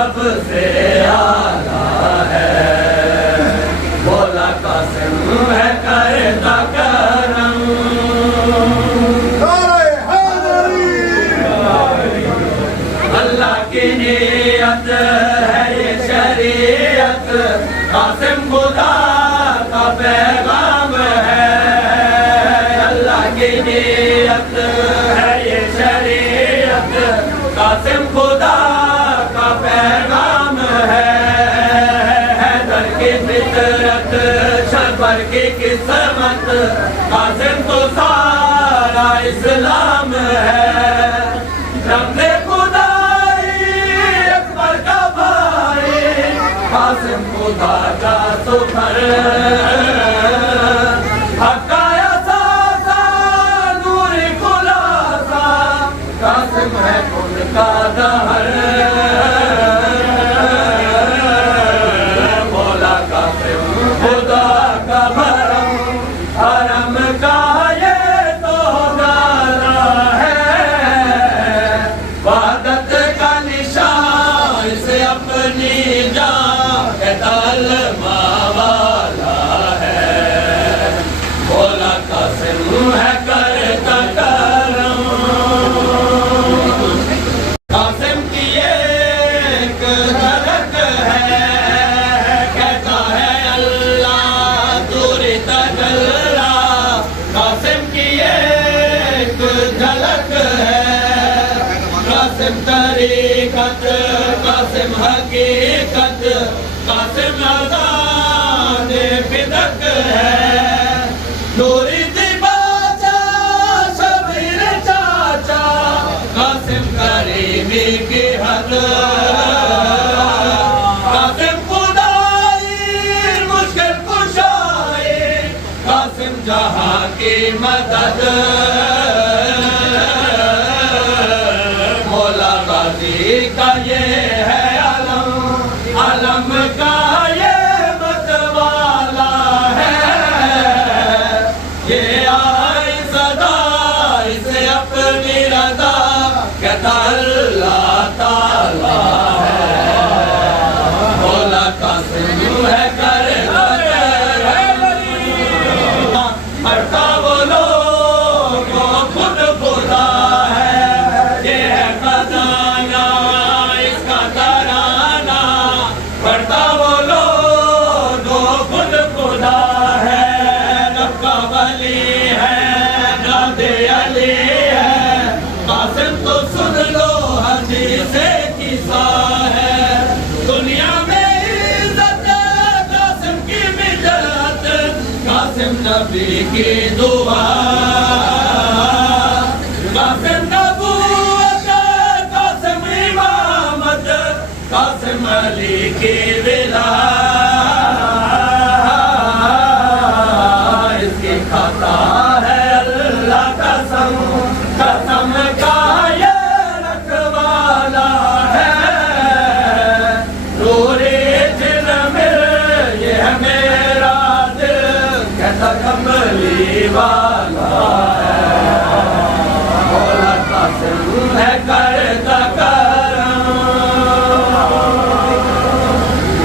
سب سے اعلیٰ ہے، مولا قاسم ہے کرتا کرم۔ اللہ کی نیت ہے یہ شریعت، قاسم خدا کا پیغام ہے۔ اللہ کی نیت ہے یہ شریعت، قاسم خدا کا پیغام ہے۔ حیدر کی فطرت شبر کی قسمت، قاسم تو سارا اسلام ہے۔ رمز خدائی اکبر کا بھائی، قاسم خدا کا سفر، حق کا اثاثہ نور خلاصہ، قاسم ہے ان کا دہر۔ مولا قاسم خدا کا بھرم، حرم کا یہ تو گانا ہے، وحدت کا نشان اسے اپنی جان کے تلمہ والا ہے۔ مولا قاسم ہے کرتا کرم، قاسم کی ایک جھلک ہے، کہتا ہے اللہ دوری تجلا۔ قاسم کی ایک جھلک ہے، قاسم طریقت، قاسم حقیقت، قاسم آزاد بدک ہے۔ نوری باچا شبیر چاچا، قاسم کریمی کی حد، قاسم خدائی مشکل کشائی، قاسم جہاں کی مدد۔ مولا غازی کا یہ ہے علم، علم کا یہ متوالا ہے۔ یہ آئی صدا اسے اپنی رضا کہتا اللہ تعالیٰ ہے۔ مولا قاسم ہے کرتا کرم، مرتا وہ لوگ وہ خود خدا ہے۔ یہ ہے خزانہ اس کا ترانہ، مرتا وہ لوگ وہ خود خدا ہے۔ رب کا ولی ہے، ناد علی ہے، قاسم تو سن لو حدیث قصہ ہے۔ دنیا میں عزت قاسم کی مجرت، قاسم نبی کی دعا، قاسم نبوت، قاسم امامت، قاسم علی کی ولا، اس کی خطا